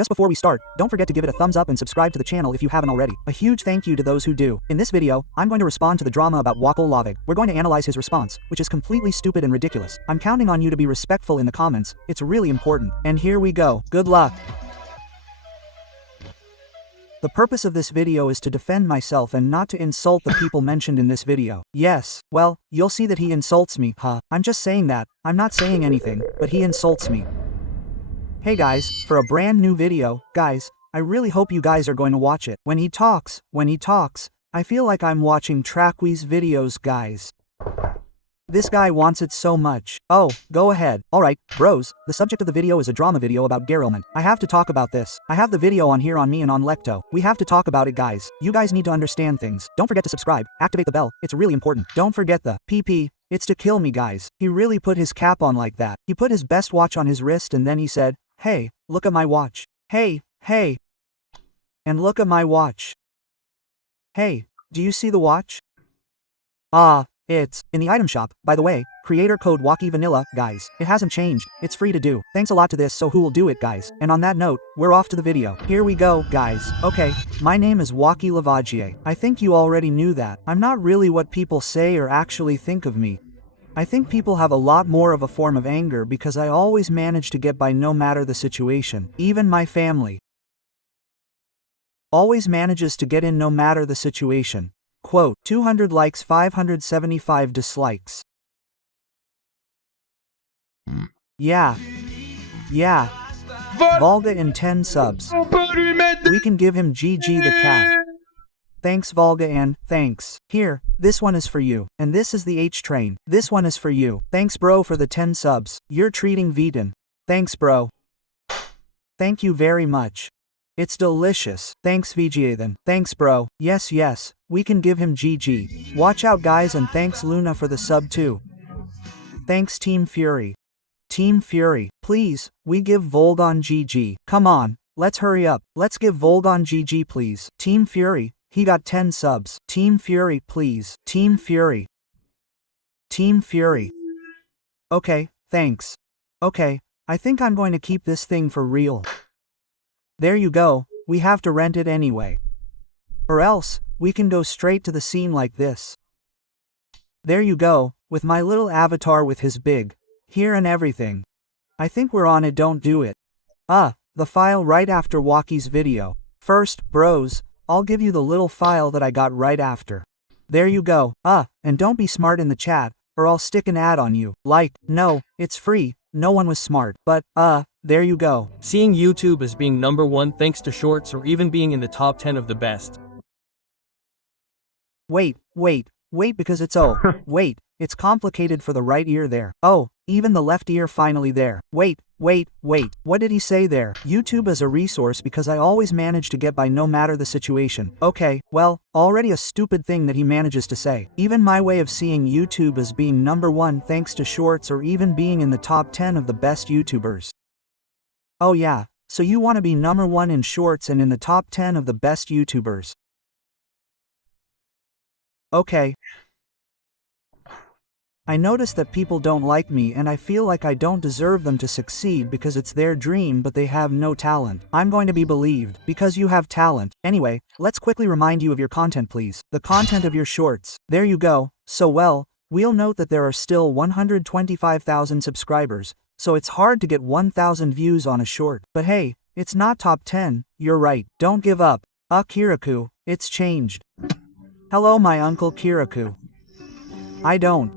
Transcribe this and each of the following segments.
Just before we start, don't forget to give it a thumbs up and subscribe to the channel if you haven't already. A huge thank you to those who do. In this video, I'm going to respond to the drama about Wacol Lavig. We're going to analyze his response, which is completely stupid and ridiculous. I'm counting on you to be respectful in the comments, it's really important. And here we go. Good luck. The purpose of this video is to defend myself and not to insult the people mentioned in this video. Yes, well, you'll see that he insults me, huh? I'm just saying that. I'm not saying anything, but he insults me. Hey guys, for a brand new video, guys, I really hope you guys are going to watch it. When he talks, I feel like I'm watching ATTAQUE's videos, guys. This guy wants it so much. Oh, go ahead. Alright, bros, the subject of the video is a drama video about Gerelman. I have to talk about this. I have the video on here on me and on Lecto. We have to talk about it, guys. You guys need to understand things. Don't forget to subscribe, activate the bell, it's really important. Don't forget the PP. It's to kill me, guys. He really put his cap on like that. He put his best watch on his wrist and then he said, "Hey, look at my watch. Hey. And look at my watch. Hey, do you see the watch? It's in the item shop, by the way, creator code Waki Vanilla, guys. It hasn't changed, it's free to do. Thanks a lot to this, so who will do it, guys? And on that note, we're off to the video. Here we go, guys. Okay, my name is Waki Lavig. I think you already knew that. I'm not really what people say or actually think of me. I think people have a lot more of a form of anger because I always manage to get by no matter the situation. Even my family always manages to get in no matter the situation. Quote, 200 likes, 575 dislikes. Yeah. Volga in 10 subs. We can give him GG the cat. Thanks Volga and, thanks. Here, this one is for you. And this is the H-Train. This one is for you. Thanks bro for the 10 subs. You're treating Vegan. Thanks bro. Thank you very much. It's delicious. Thanks VGA then. Thanks bro. Yes, we can give him GG. Watch out guys and thanks Luna for the sub too. Thanks Team Fury. Team Fury, please, we give Volgon GG. Come on, let's hurry up. Let's give Volgon GG please. Team Fury, he got 10 subs. Team Fury please. Team Fury. Team Fury. Okay, thanks. Okay, I think I'm going to keep this thing for real. There you go, we have to rent it anyway. Or else, we can go straight to the scene like this. There you go, with my little avatar with his big here and everything. I think we're on it, don't do it. The file right after Waki's video. First, bros, I'll give you the little file that I got right after. There you go, and don't be smart in the chat, or I'll stick an ad on you. Like, no, it's free, no one was smart, but, there you go. Seeing YouTube as being #1 thanks to shorts or even being in the top 10 of the best. Wait, because it's wait, it's complicated for the right ear there. Even the left ear finally there. Wait, what did he say there? YouTube as a resource because I always manage to get by no matter the situation. Okay, well, already a stupid thing that he manages to say. Even my way of seeing YouTube as being #1 thanks to shorts or even being in the top 10 of the best YouTubers. Oh yeah, so you want to be #1 in shorts and in the top 10 of the best YouTubers. Okay. I notice that people don't like me and I feel like I don't deserve them to succeed because it's their dream but they have no talent. I'm going to be believed because you have talent. Anyway, let's quickly remind you of your content please. The content of your shorts. There you go. So well, we'll note that there are still 125,000 subscribers, so it's hard to get 1,000 views on a short. But hey, it's not top 10, you're right. Don't give up. Kiraku, it's changed. Hello my uncle Kiraku. I don't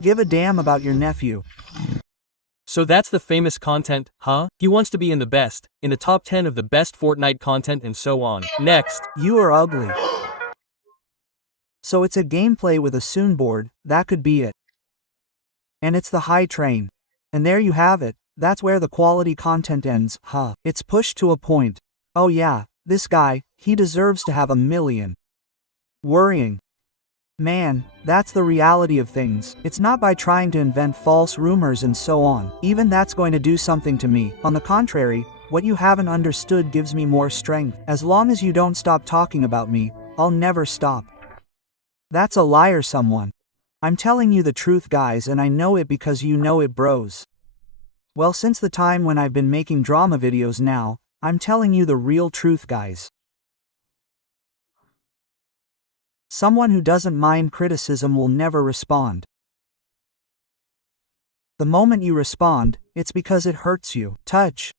give a damn about your nephew. So that's the famous content, huh? He wants to be in the best, in the top 10 of the best Fortnite content and so on. Next. You are ugly. So it's a gameplay with a soonboard, that could be it. And it's the high train. And there you have it, that's where the quality content ends, huh? It's pushed to a point. Oh yeah, this guy, he deserves to have 1 million. Worrying. Man, that's the reality of things. It's not by trying to invent false rumors and so on. Even that's going to do something to me. On the contrary, what you haven't understood gives me more strength. As long as you don't stop talking about me, I'll never stop. That's a liar someone. I'm telling you the truth guys and I know it because you know it bros. Well since the time when I've been making drama videos now, I'm telling you the real truth, guys. Someone who doesn't mind criticism will never respond. The moment you respond, it's because it hurts you. Touch.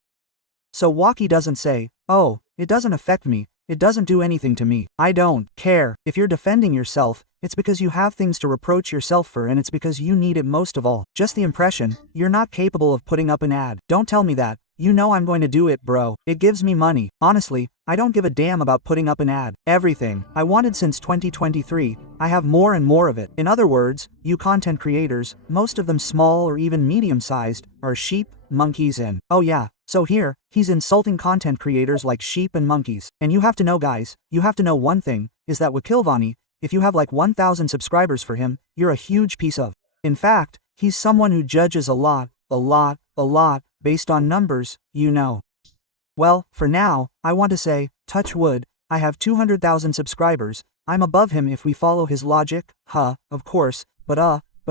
So Waki doesn't say, oh, it doesn't affect me, it doesn't do anything to me. I don't care. If you're defending yourself, it's because you have things to reproach yourself for, and it's because you need it most of all. Just the impression, you're not capable of putting up an ad. Don't tell me that. You know I'm going to do it, bro. It gives me money. Honestly, I don't give a damn about putting up an ad. Everything I wanted since 2023, I have more and more of it. In other words, you content creators, most of them small or even medium-sized, are sheep, monkeys and, oh yeah, so here, he's insulting content creators like sheep and monkeys. And you have to know, guys, you have to know one thing, is that Wakilvani, if you have like 1,000 subscribers for him, you're a huge piece of. In fact, he's someone who judges a lot, based on numbers, you know. Well, for now, I want to say, touch wood, I have 200,000 subscribers, I'm above him if we follow his logic, of course, but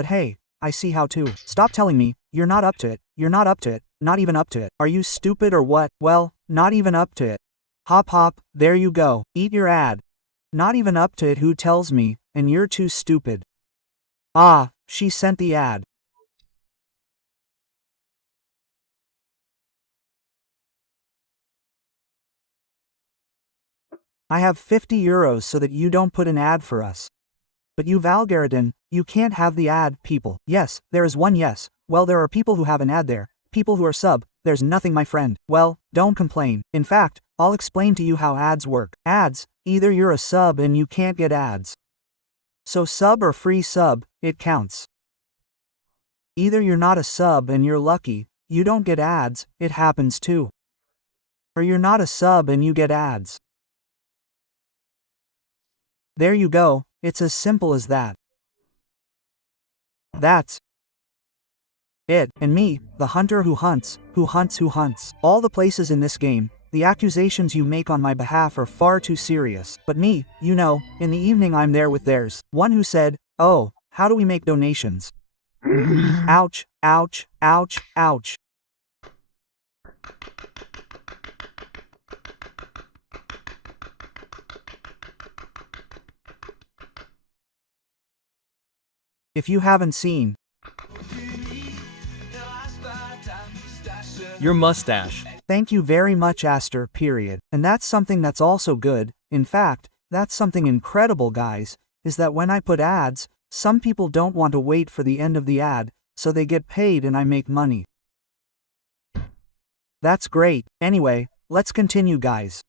hey, I see how to. Stop telling me, you're not up to it, not even up to it. Are you stupid or what? Well, not even up to it. Hop, there you go, eat your ad. Not even up to it, who tells me, and you're too stupid. Ah, she sent the ad. I have 50 euros so that you don't put an ad for us. But you Valgaridon, you can't have the ad, people. Yes, there is one yes. Well, there are people who have an ad there. People who are sub, there's nothing, my friend. Well, don't complain. In fact, I'll explain to you how ads work. Ads, either you're a sub and you can't get ads. So sub or free sub, it counts. Either you're not a sub and you're lucky, you don't get ads, it happens too. Or you're not a sub and you get ads. There you go, it's as simple as that. That's it. And me, the hunter who hunts. All the places in this game, the accusations you make on my behalf are far too serious. But me, you know, in the evening I'm there with theirs. One who said, oh, how do we make donations? Ouch. If you haven't seen Your mustache. Thank you very much, Aster, period. And that's something that's also good, in fact, that's something incredible, guys, is that when I put ads, some people don't want to wait for the end of the ad, so they get paid and I make money. That's great. Anyway, let's continue, guys.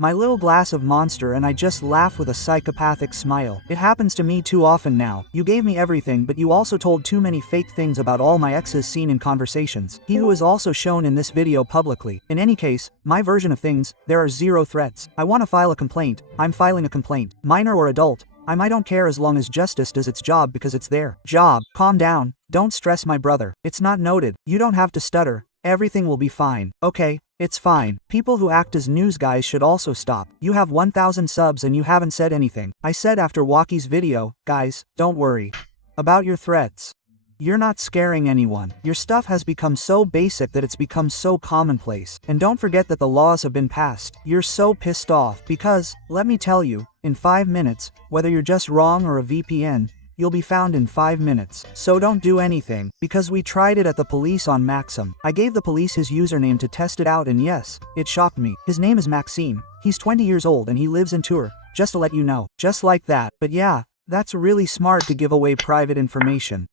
My little glass of Monster and I just laugh with a psychopathic smile. It happens to me too often now. You gave me everything, but you also told too many fake things about all my exes seen in conversations. He who is also shown in this video publicly. In any case, my version of things, there are 0 threats. I want to file a complaint. I'm filing a complaint. Minor or adult, I don't care as long as justice does its job because it's their job. Calm down. Don't stress, my brother. It's not noted. You don't have to stutter. Everything will be fine. Okay, it's fine. People who act as news guys should also stop. You have 1,000 subs and you haven't said anything. I said after Waki's video, guys, don't worry about your threats. You're not scaring anyone. Your stuff has become so basic that it's become so commonplace. And don't forget that the laws have been passed. You're so pissed off because, let me tell you, in 5 minutes, whether you're just wrong or a VPN, you'll be found in 5 minutes. So don't do anything, because we tried it at the police on Maxim. I gave the police his username to test it out and yes, it shocked me. His name is Maxime. He's 20 years old and he lives in Tours. Just to let you know. Just like that. But yeah, that's really smart to give away private information.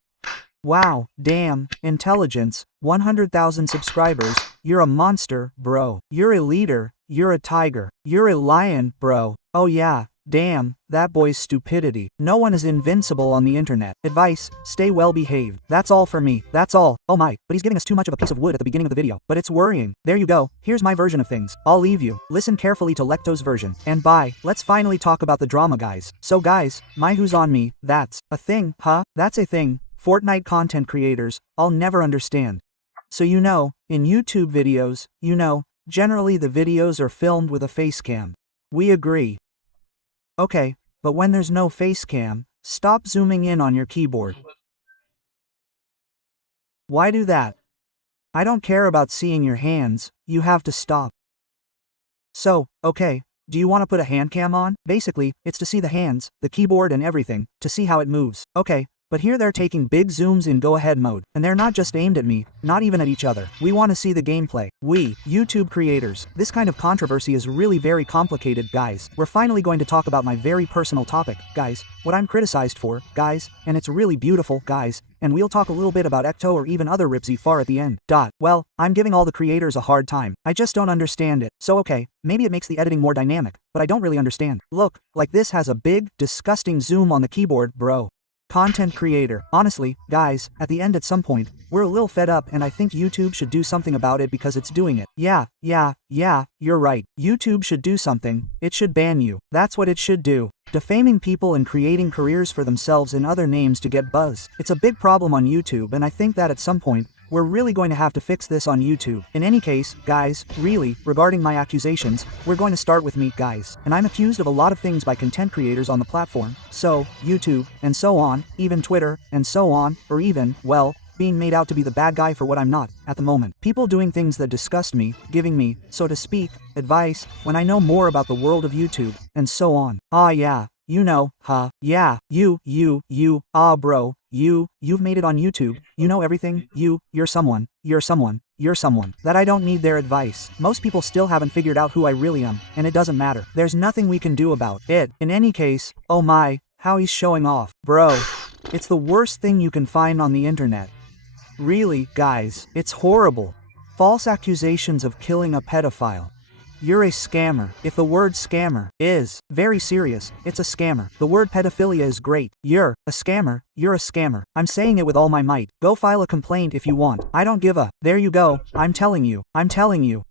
Wow, damn, intelligence, 100,000 subscribers, you're a monster, bro. You're a leader, you're a tiger, you're a lion, bro. Oh yeah. Damn, that boy's stupidity. No one is invincible on the internet. Advice, stay well behaved. That's all for me. That's all. Oh my, but he's giving us too much of a piece of wood at the beginning of the video. But it's worrying. There you go. Here's my version of things. I'll leave you. Listen carefully to Lecto's version. And bye. Let's finally talk about the drama, guys. So guys, my who's on me, that's a thing, huh? That's a thing. Fortnite content creators, I'll never understand. So you know, in YouTube videos, you know, generally the videos are filmed with a face cam. We agree. Okay, but when there's no face cam, stop zooming in on your keyboard. Why do that? I don't care about seeing your hands, you have to stop. So, okay. Do you want to put a hand cam on? Basically, it's to see the hands, the keyboard and everything, to see how it moves. Okay. But here they're taking big zooms in go-ahead mode, and they're not just aimed at me, not even at each other. We want to see the gameplay. We, YouTube creators, this kind of controversy is really very complicated, guys. We're finally going to talk about my very personal topic, guys, what I'm criticized for, guys, and it's really beautiful, guys, and we'll talk a little bit about ATTAQUE or even other ripsy far at the end. Well, I'm giving all the creators a hard time. I just don't understand it. So okay, maybe it makes the editing more dynamic, but I don't really understand. Look, like this has a big, disgusting zoom on the keyboard, bro. Content creator. Honestly, guys, at the end at some point, we're a little fed up and I think YouTube should do something about it because it's doing it. Yeah, you're right. YouTube should do something. It should ban you. That's what it should do. Defaming people and creating careers for themselves in other names to get buzz. It's a big problem on YouTube and I think that at some point, we're really going to have to fix this on YouTube. In any case, guys, really, regarding my accusations, we're going to start with me, guys. And I'm accused of a lot of things by content creators on the platform. So, YouTube, and so on, even Twitter, and so on, or even, well, being made out to be the bad guy for what I'm not, at the moment. People doing things that disgust me, giving me, so to speak, advice, when I know more about the world of YouTube, and so on. Ah yeah, you know, huh, yeah, bro, you've made it on YouTube, you know everything, you're someone, that I don't need their advice. Most people still haven't figured out who I really am, and it doesn't matter. There's nothing we can do about it. In any case, oh my, how he's showing off. Bro, it's the worst thing you can find on the internet. Really, guys, it's horrible. False accusations of killing a pedophile. You're a scammer. If the word scammer is very serious, it's a scammer. The word pedophilia is great. You're a scammer. You're a scammer. I'm saying it with all my might. Go file a complaint if you want. I don't give a. There you go. I'm telling you.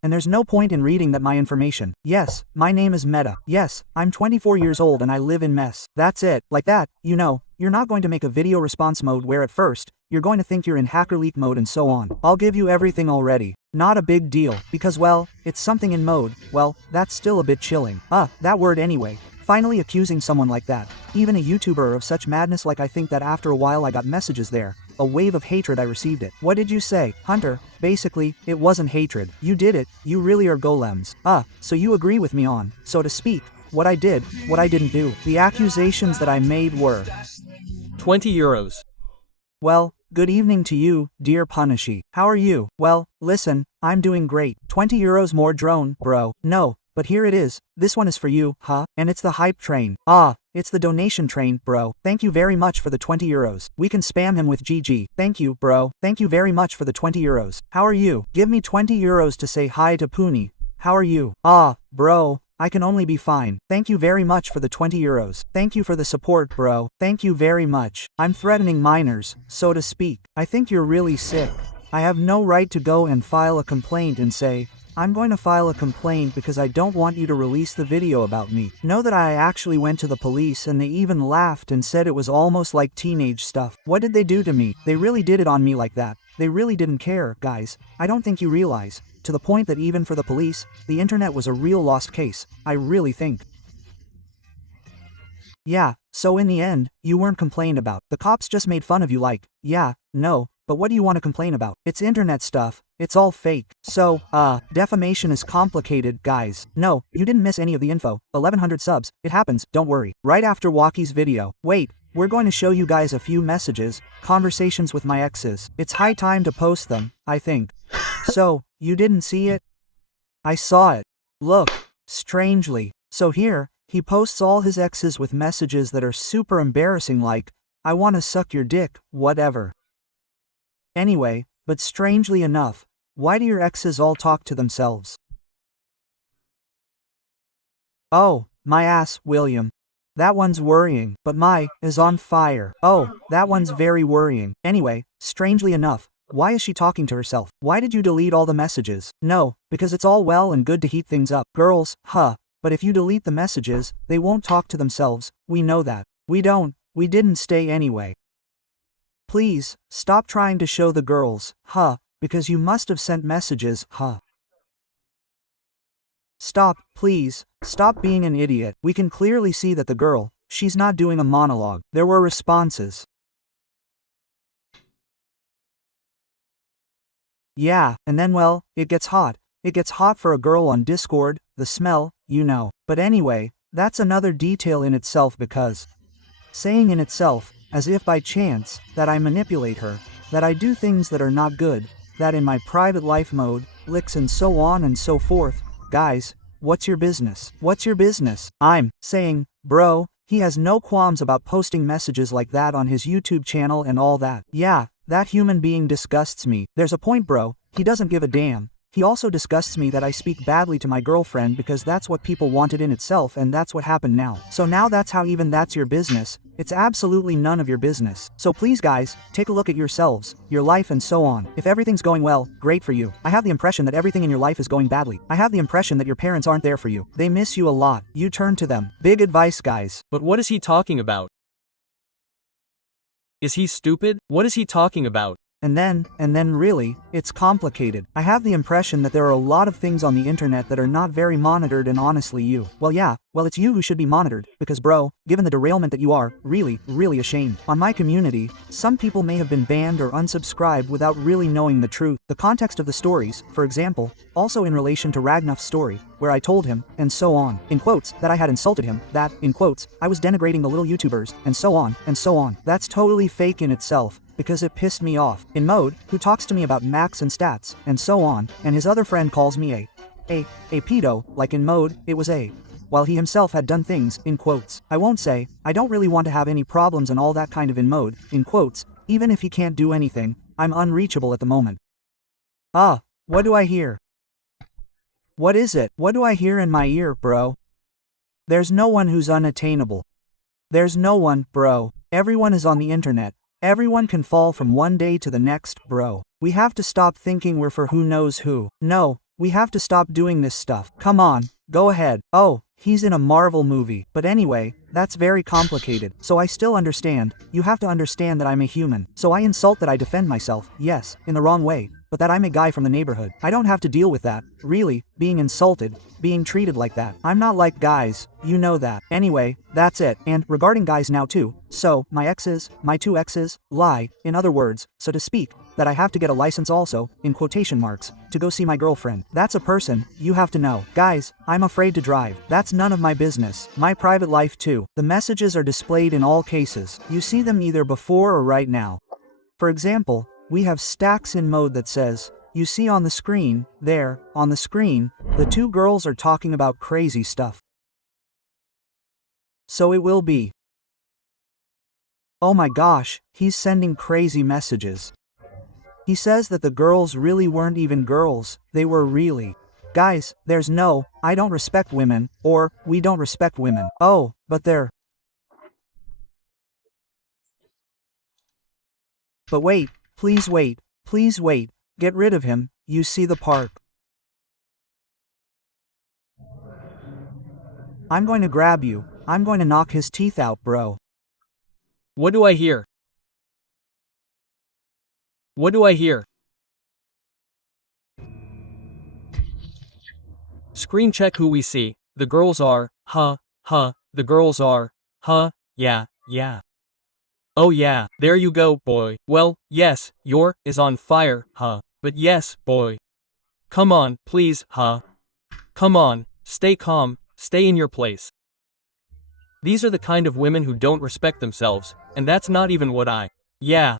And there's no point in reading that my information. Yes, my name is Meta. Yes, I'm 24 years old and I live in mess. That's it. Like that, you know, you're not going to make a video response mode where at first, you're going to think you're in hacker leak mode and so on. I'll give you everything already. Not a big deal, because well, it's something in mode, well, that's still a bit chilling. That word anyway. Finally accusing someone like that, even a YouTuber of such madness, like I think that after a while I got messages there. A wave of hatred, I received it. What did you say, Hunter? Basically, it wasn't hatred. You did it, you really are golems. So you agree with me on, so to speak, what I did, what I didn't do. The accusations that I made were 20 euros. Well, good evening to you, dear Punicher. How are you? Well, listen, I'm doing great. 20 euros more drone, bro. No, but here it is. This one is for you, huh? And it's the hype train. It's the donation train, bro. Thank you very much for the 20 euros. We can spam him with GG. Thank you, bro. Thank you very much for the 20 euros. How are you? Give me 20 euros to say hi to Puni. How are you? Bro. I can only be fine. Thank you very much for the 20 euros. Thank you for the support, bro. Thank you very much. I'm threatening minors, so to speak. I think you're really sick. I have no right to go and file a complaint and say, I'm going to file a complaint because I don't want you to release the video about me. Know that I actually went to the police and they even laughed and said it was almost like teenage stuff. What did they do to me? They really did it on me like that. They really didn't care, guys. I don't think you realize. To the point that even for the police, the internet was a real lost case, I really think. Yeah, so in the end, you weren't complained about. The cops just made fun of you like, yeah, no, but what do you want to complain about? It's internet stuff, it's all fake. So, defamation is complicated, guys. No, you didn't miss any of the info. 1100 subs, it happens, don't worry. Right after Walkie's video. Wait, we're going to show you guys a few messages, conversations with my exes. It's high time to post them, I think. So, you didn't see it? I saw it. Look, strangely. So here, he posts all his exes with messages that are super embarrassing like, I wanna suck your dick, whatever. Anyway, but strangely enough, why do your exes all talk to themselves? Oh, my ass, William. That one's worrying, but my is on fire. Oh, that one's very worrying. Anyway, strangely enough, why is she talking to herself? Why did you delete all the messages? No, because it's all well and good to heat things up. Girls, but if you delete the messages, they won't talk to themselves, we know that. We didn't stay anyway. Please, stop trying to show the girls, because you must have sent messages, Stop, please, stop being an idiot. We can clearly see that the girl, she's not doing a monologue. There were responses. Yeah, and then well, it gets hot. It gets hot for a girl on Discord, the smell, you know. But anyway, that's another detail in itself because saying in itself, as if by chance, that I manipulate her, that I do things that are not good, that in my private life mode, licks and so on and so forth, guys, what's your business? What's your business? I'm saying, bro, he has no qualms about posting messages like that on his YouTube channel and all that. Yeah, that human being disgusts me. There's a point, bro, he doesn't give a damn. He also disgusts me that I speak badly to my girlfriend because that's what people wanted in itself and that's what happened now. So now that's how even that's your business. It's absolutely none of your business. So please guys, take a look at yourselves, your life and so on. If everything's going well, great for you. I have the impression that everything in your life is going badly. I have the impression that your parents aren't there for you. They miss you a lot. You turn to them. Big advice, guys. But what is he talking about? Is he stupid? What is he talking about? And then really, it's complicated. I have the impression that there are a lot of things on the internet that are not very monitored and honestly you. Well yeah, well it's you who should be monitored, because bro, given the derailment that you are, really ashamed. On my community, some people may have been banned or unsubscribed without really knowing the truth. The context of the stories, for example, also in relation to Ragnar's story, where I told him, and so on, in quotes, that I had insulted him, that, in quotes, I was denigrating the little YouTubers, and so on, and so on. That's totally fake in itself, because it pissed me off. In Mode, who talks to me about max and stats, and so on, and his other friend calls me a pedo, like in Mode, it was while he himself had done things, in quotes. I won't say, I don't really want to have any problems and all that kind of in Mode, in quotes, even if he can't do anything, I'm unreachable at the moment. Ah, what do I hear? What is it? What do I hear in my ear, bro? There's no one who's unattainable. There's no one, bro. Everyone is on the internet. Everyone can fall from one day to the next, bro. We have to stop thinking we're for who knows who. No, we have to stop doing this stuff. Come on, go ahead. Oh, he's in a Marvel movie. But anyway, that's very complicated. So I still understand. You have to understand that I'm a human. So I insult that I defend myself, yes, in the wrong way, but that I'm a guy from the neighborhood. I don't have to deal with that, really, being insulted, being treated like that. I'm not like guys, you know that. Anyway, that's it. And regarding guys now too, so, my exes, my two exes, lie, in other words, so to speak, that I have to get a license also, in quotation marks, to go see my girlfriend. That's a person, you have to know. Guys, I'm afraid to drive. That's none of my business. My private life too. The messages are displayed in all cases. You see them either before or right now. For example, we have stacks in Mode that says, you see on the screen, there, on the screen, the two girls are talking about crazy stuff. So it will be. Oh my gosh, he's sending crazy messages. He says that the girls really weren't even girls, they were really. Guys, there's no, I don't respect women, or, we don't respect women. Oh, but they're. But wait, please wait, get rid of him, you see the park. I'm going to grab you, I'm going to knock his teeth out, bro. What do I hear? What do I hear? Screen check who we see. The girls are, the girls are, yeah. Oh yeah, there you go, boy. Well, yes, your is on fire, but yes, boy. Come on, please, Come on, stay calm, stay in your place. These are the kind of women who don't respect themselves, and that's not even what I. Yeah.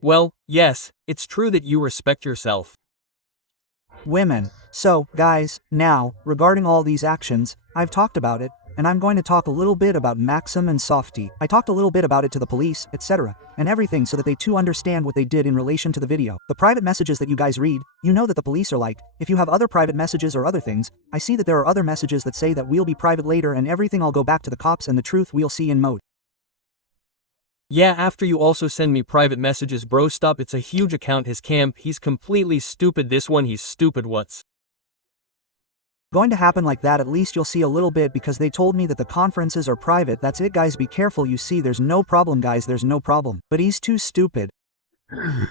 Well, yes, it's true that you respect yourself. Women. So, guys, now, regarding all these actions, I've talked about it, and I'm going to talk a little bit about Maxim and Softy. I talked a little bit about it to the police, etc., and everything so that they too understand what they did in relation to the video. The private messages that you guys read, you know that the police are like, if you have other private messages or other things, I see that there are other messages that say that we'll be private later and everything I'll go back to the cops and the truth we'll see in Mode. Yeah, after you also send me private messages, bro, stop, it's a huge account, his camp, he's completely stupid, this one, he's stupid, what's going to happen like that? At least you'll see a little bit because they told me that the conferences are private. That's it, guys, be careful. You see, there's no problem, guys, there's no problem. But he's too stupid.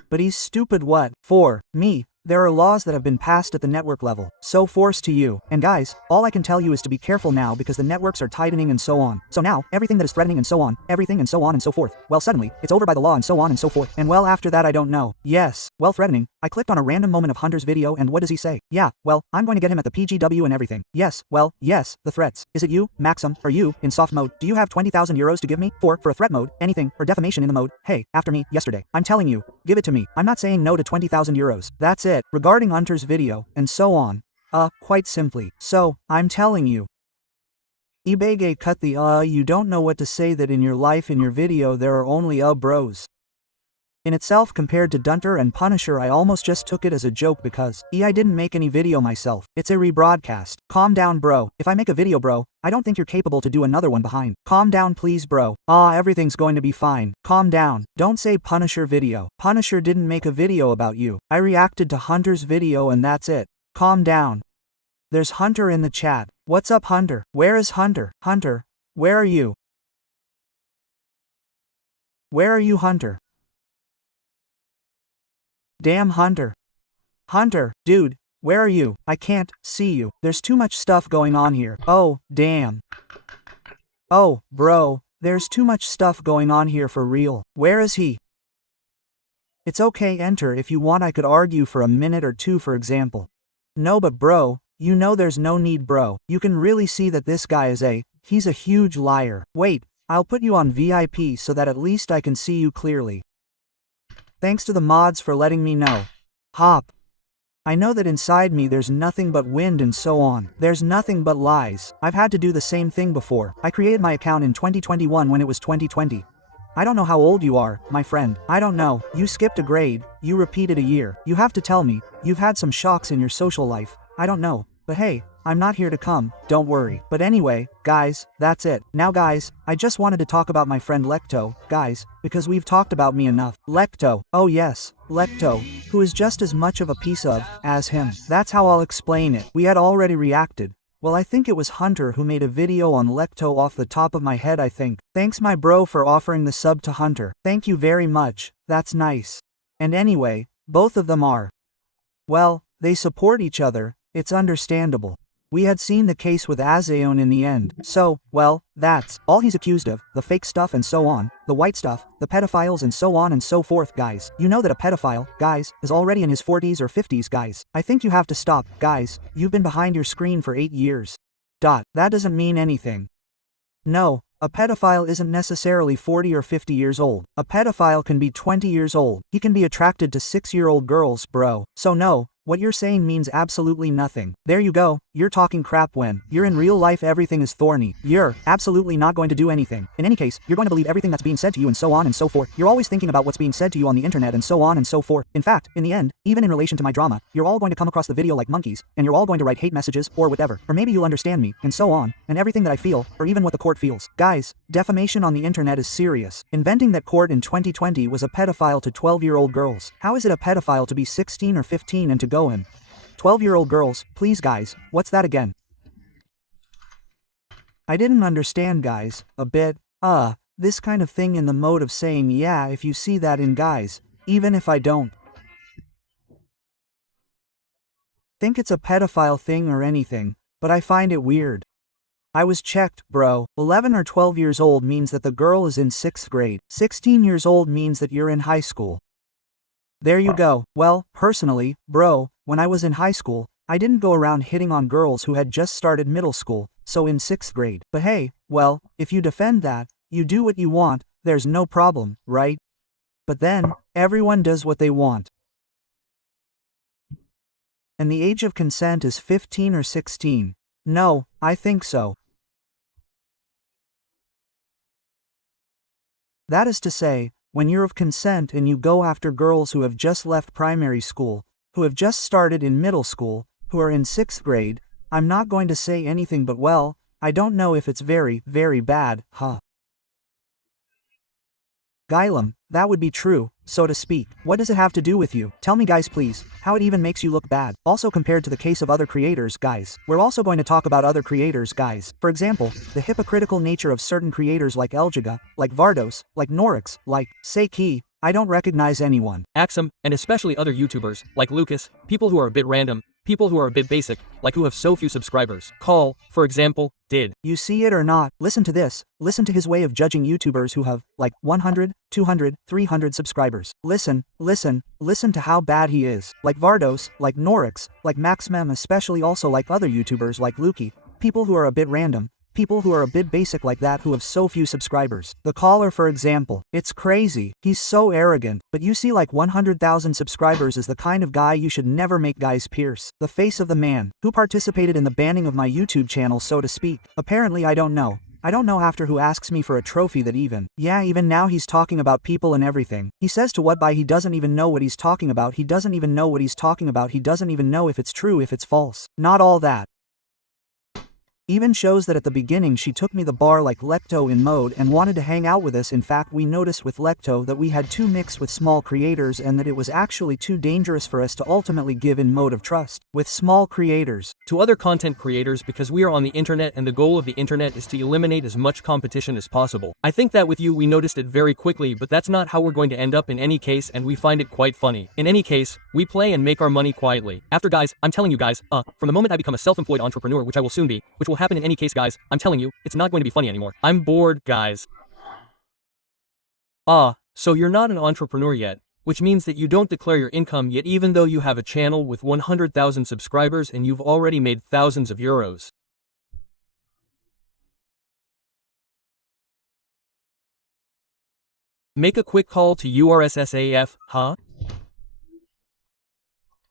But he's stupid what? For me, there are laws that have been passed at the network level, so force to you. And guys, all I can tell you is to be careful now because the networks are tightening and so on. So now, everything that is threatening and so on, everything and so on and so forth, well, suddenly, it's over by the law and so on and so forth. And well, after that I don't know. Yes, well, threatening, I clicked on a random moment of Hunter's video and what does he say? Yeah, well, I'm going to get him at the PGW and everything. Yes, well, yes, the threats. Is it you, Maxim, or you, in soft mode? Do you have 20,000 euros to give me? For a threat mode, anything, or defamation in the mode? Hey, after me, yesterday. I'm telling you, give it to me. I'm not saying no to 20,000 euros. That's it. Regarding Hunter's video, and so on. Quite simply. So, I'm telling you. Ibege cut the you don't know what to say that in your life in your video there are only bros. In itself compared to Dunter and Punisher I almost just took it as a joke because I didn't make any video myself. It's a rebroadcast. Calm down bro. If I make a video bro, I don't think you're capable to do another one behind. Calm down please bro. Everything's going to be fine. Calm down. Don't say Punisher video. Punisher didn't make a video about you. I reacted to Hunter's video and that's it. Calm down. There's Hunter in the chat. What's up Hunter? Where is Hunter? Hunter, where are you? Where are you Hunter? Damn Hunter. Hunter, dude, where are you? I can't see you. There's too much stuff going on here. Oh, damn. Oh, bro, there's too much stuff going on here for real. Where is he? It's okay enter if you want I could argue for a minute or two for example. No but bro, you know there's no need bro. You can really see that this guy is he's a huge liar. Wait, I'll put you on VIP so that at least I can see you clearly. Thanks to the mods for letting me know. Hop. I know that inside me there's nothing but wind and so on. There's nothing but lies. I've had to do the same thing before. I created my account in 2021 when it was 2020. I don't know how old you are, my friend. I don't know. You skipped a grade. You repeated a year. You have to tell me. You've had some shocks in your social life. I don't know. But hey, I'm not here to come, don't worry. But anyway, guys, that's it. Now guys, I just wanted to talk about my friend Lecto, guys, because we've talked about me enough. Lecto, oh yes, Lecto, who is just as much of a piece of, as him. That's how I'll explain it. We had already reacted. Well I think it was Hunter who made a video on Lecto off the top of my head I think. Thanks my bro for offering the sub to Hunter. Thank you very much, that's nice. And anyway, both of them are. Well, they support each other. It's understandable. We had seen the case with Azeon in the end. So, well, that's all he's accused of, the fake stuff and so on, the white stuff, the pedophiles and so on and so forth guys. You know that a pedophile, guys, is already in his 40s or 50s guys. I think you have to stop, guys, you've been behind your screen for 8 years. That doesn't mean anything. No, a pedophile isn't necessarily 40 or 50 years old. A pedophile can be 20 years old. He can be attracted to 6-year-old girls, bro. So no. What you're saying means absolutely nothing. There you go, you're talking crap when you're in real life everything is thorny. You're absolutely not going to do anything. In any case, you're going to believe everything that's being said to you and so on and so forth. You're always thinking about what's being said to you on the internet and so on and so forth. In fact, in the end, even in relation to my drama, you're all going to come across the video like monkeys, and you're all going to write hate messages or whatever. Or maybe you'll understand me, and so on, and everything that I feel, or even what the court feels. Guys, defamation on the internet is serious. Inventing that court in 2020 was a pedophile to 12-year-old girls. How is it a pedophile to be 16 or 15 and to go in? 12-year-old girls, please guys, what's that again? I didn't understand guys, a bit, this kind of thing in the mode of saying yeah if you see that in guys, even if I don't think it's a pedophile thing or anything, but I find it weird. I was checked, bro. 11 or 12 years old means that the girl is in 6th grade. 16 years old means that you're in high school. There you go. Well, personally, bro, when I was in high school, I didn't go around hitting on girls who had just started middle school, so in 6th grade. But hey, well, if you defend that, you do what you want, there's no problem, right? But then, everyone does what they want. And the age of consent is 15 or 16. No, I think so. That is to say, when you're of consent and you go after girls who have just left primary school, who have just started in middle school, who are in 6th grade, I'm not going to say anything but well, I don't know if it's very, very bad, huh? Gylum, that would be true, so to speak. What does it have to do with you? Tell me guys please, how it even makes you look bad. Also compared to the case of other creators guys. We're also going to talk about other creators guys. For example, the hypocritical nature of certain creators like Elgiga, like Vardos, like Norix, like, Seiki. I don't recognize anyone. Axum, and especially other YouTubers, like Lucas, people who are a bit random, People who are a bit basic, like who have so few subscribers. Call, for example, did. You see it or not, listen to this. Listen to his way of judging YouTubers who have, like, 100, 200, 300 subscribers. Listen to how bad he is. Like Vardos, like Norix, like Maxmem, especially also like other YouTubers like Lukey. People who are a bit random. People who are a bit basic like that who have so few subscribers. The caller, for example. It's crazy. He's so arrogant. But you see, like 100,000 subscribers is the kind of guy you should never make guys pierce. The face of the man who participated in the banning of my YouTube channel, so to speak. Apparently I don't know. I don't know after who asks me for a trophy that even now he's talking about people and everything. He says to what by he doesn't even know what he's talking about. He doesn't even know what he's talking about. He doesn't even know if it's true, if it's false. Not all that. Even shows that at the beginning she took me the bar like Lecto in mode and wanted to hang out with us. In fact, we noticed with Lecto that we had too mixed with small creators and that it was actually too dangerous for us to ultimately give in mode of trust with small creators to other content creators, because we are on the internet and the goal of the internet is to eliminate as much competition as possible. I think that with you we noticed it very quickly, but that's not how we're going to end up in any case, and we find it quite funny. In any case, we play and make our money quietly. After, guys, I'm telling you guys, from the moment I become a self-employed entrepreneur, which I will soon be, which will happen in any case, guys, I'm telling you, it's not going to be funny anymore. I'm bored, guys. So you're not an entrepreneur yet, which means that you don't declare your income yet, even though you have a channel with 100,000 subscribers and you've already made thousands of euros. Make a quick call to URSSAF, huh?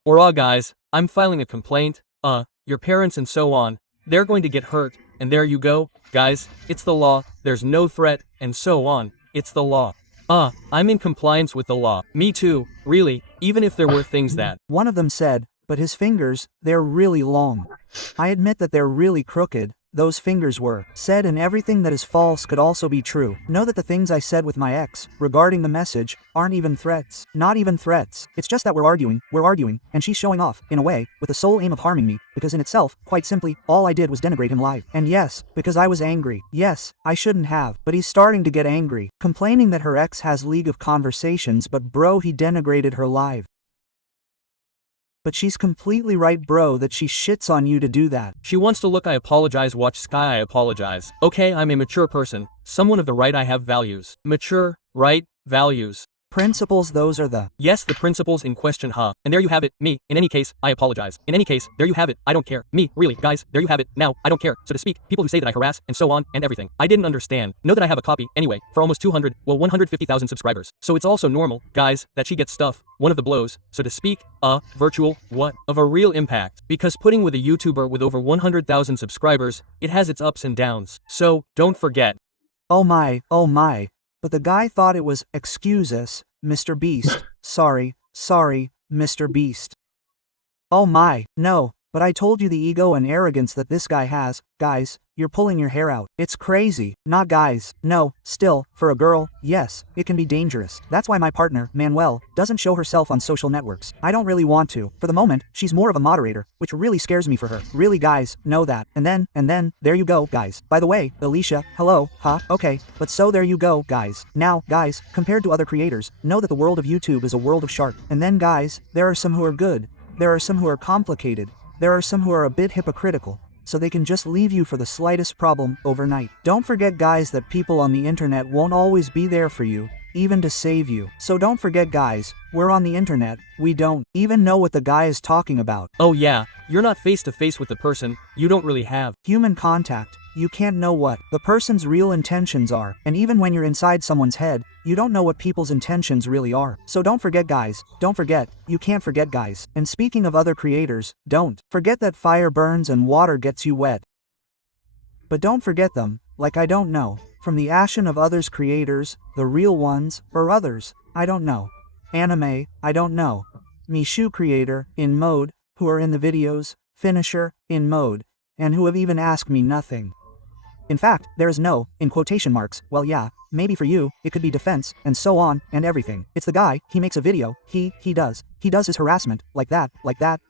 Or guys, I'm filing a complaint, your parents and so on. They're going to get hurt, and there you go, guys, it's the law, there's no threat, and so on, it's the law. I'm in compliance with the law. Me too, really, even if there were things that. One of them said, but his fingers, they're really long. I admit that they're really crooked. Those fingers were said, and everything that is false could also be true. Know that the things I said with my ex regarding the message aren't even threats. Not even threats. It's just that we're arguing, and she's showing off, in a way, with the sole aim of harming me, because in itself, quite simply, all I did was denigrate him live. And yes, because I was angry. Yes, I shouldn't have, but he's starting to get angry, complaining that her ex has League of Conversations, but bro, he denigrated her live. But she's completely right, bro, that she shits on you to do that. She wants to look, I apologize, watch Sky, I apologize. Okay, I'm a mature person, someone of the right, I have values. Mature, right, values. Principles, those are the. Yes, the principles in question, huh? And there you have it, me. In any case, I apologize. In any case, there you have it, I don't care. Me, really, guys, there you have it, now, I don't care. So to speak, people who say that I harass, and so on, and everything. I didn't understand. Know that I have a copy, anyway, for almost 150,000 subscribers. So it's also normal, guys, that she gets stuff, one of the blows, so to speak, virtual, what? Of a real impact. Because putting with a YouTuber with over 100,000 subscribers, it has its ups and downs. So, don't forget. Oh my. But the guy thought it was, excuse us, Mr. Beast. Sorry, Mr. Beast. Oh my, no, but I told you the ego and arrogance that this guy has. Guys, you're pulling your hair out. It's crazy. Not guys. No, still, for a girl, yes, it can be dangerous. That's why my partner, Manuel, doesn't show herself on social networks. I don't really want to. For the moment, she's more of a moderator, which really scares me for her. Really, guys, know that. And then, there you go, guys. By the way, Alicia, hello, huh? Okay, but so there you go, guys. Now, guys, compared to other creators, know that the world of YouTube is a world of shark. And then, guys, there are some who are good. There are some who are complicated. There are some who are a bit hypocritical, so they can just leave you for the slightest problem overnight. Don't forget, guys, that people on the internet won't always be there for you, even to save you. So don't forget, guys, we're on the internet, we don't even know what the guy is talking about. Oh yeah, you're not face to face with the person, you don't really have human contact. You can't know what the person's real intentions are, and even when you're inside someone's head, you don't know what people's intentions really are. So don't forget, guys, don't forget, you can't forget, guys. And speaking of other creators, don't forget that fire burns and water gets you wet. But don't forget them, like I don't know, from the ashen of others creators, the real ones, or others, I don't know. Anime, I don't know. Mishu creator, in mode, who are in the videos, Punicher, in mode, and who have even asked me nothing. In fact, there is no, in quotation marks, well yeah, maybe for you, it could be defense, and so on, and everything. It's the guy, he makes a video, he does his harassment, like that,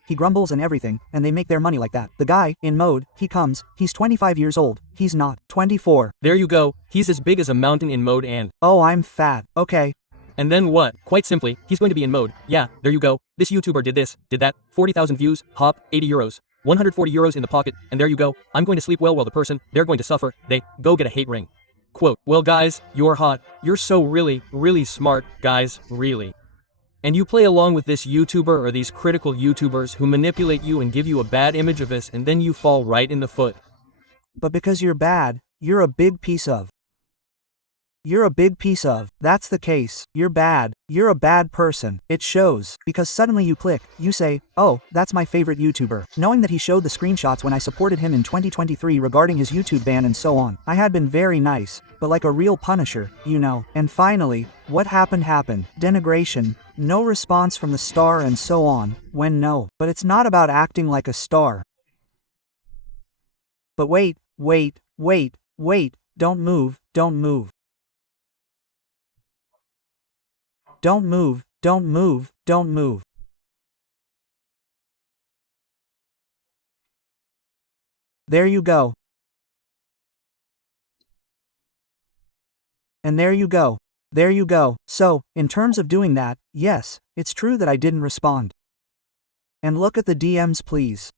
he grumbles and everything, and they make their money like that. The guy, in mode, he comes, he's 25 years old, he's not, 24. There you go, he's as big as a mountain in mode and. Oh, I'm fat, okay. And then what? Quite simply, he's going to be in mode, yeah, there you go, This YouTuber did this, did that, 40,000 views, hop, 80 euros, 140 euros in the pocket, and there you go, I'm going to sleep well while the person, they're going to suffer, they, go get a hate ring. Quote, well guys, you're hot, you're so really smart, guys, really. And you play along with this YouTuber or these critical YouTubers who manipulate you and give you a bad image of us and then you fall right in the foot. But because you're bad, you're a big piece of. You're a big piece of. That's the case. You're bad. You're a bad person. It shows. Because suddenly you click, you say, oh, that's my favorite YouTuber. Knowing that he showed the screenshots when I supported him in 2023 regarding his YouTube ban and so on. I had been very nice, but like a real Punisher, you know. And finally, what happened. Denigration, no response from the star and so on, when no. But it's not about acting like a star. But wait, don't move. Don't move. There you go. And there you go. So, in terms of doing that, yes, it's true that I didn't respond. And look at the DMs please.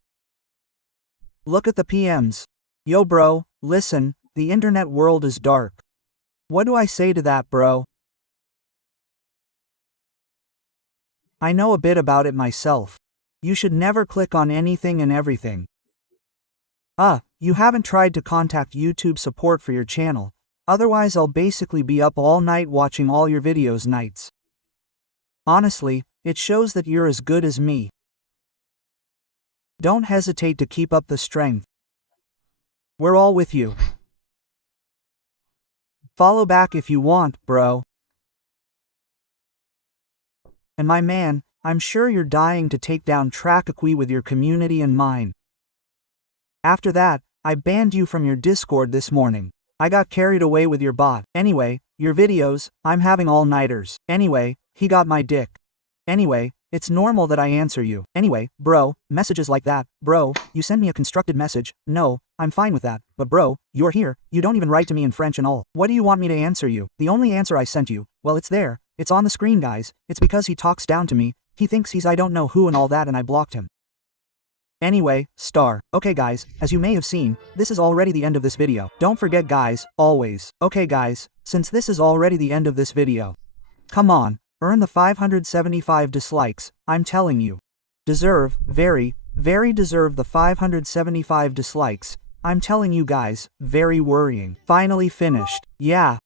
Look at the PMs. Yo bro, listen, the internet world is dark. What do I say to that, bro? I know a bit about it myself. You should never click on anything and everything. You haven't tried to contact YouTube support for your channel, otherwise I'll basically be up all night watching all your videos nights. Honestly, it shows that you're as good as me. Don't hesitate to keep up the strength. We're all with you. Follow back if you want, bro. And my man, I'm sure you're dying to take down ATTAQUE with your community and mine. After that, I banned you from your Discord this morning. I got carried away with your bot. Anyway, your videos, I'm having all-nighters. Anyway, he got my dick. Anyway, it's normal that I answer you. Anyway, bro, messages like that, bro, you send me a constructed message, no, I'm fine with that, but bro, you're here, you don't even write to me in French and all. What do you want me to answer you? The only answer I sent you, well it's there, it's on the screen guys, it's because he talks down to me, he thinks he's I don't know who and all that and I blocked him. Anyway, star. Okay guys, as you may have seen, this is already the end of this video. Don't forget guys, always. Okay guys, since this is already the end of this video. Come on, earn the 575 dislikes, I'm telling you. Deserve, very deserve the 575 dislikes. I'm telling you guys, very worrying. Finally finished. Yeah.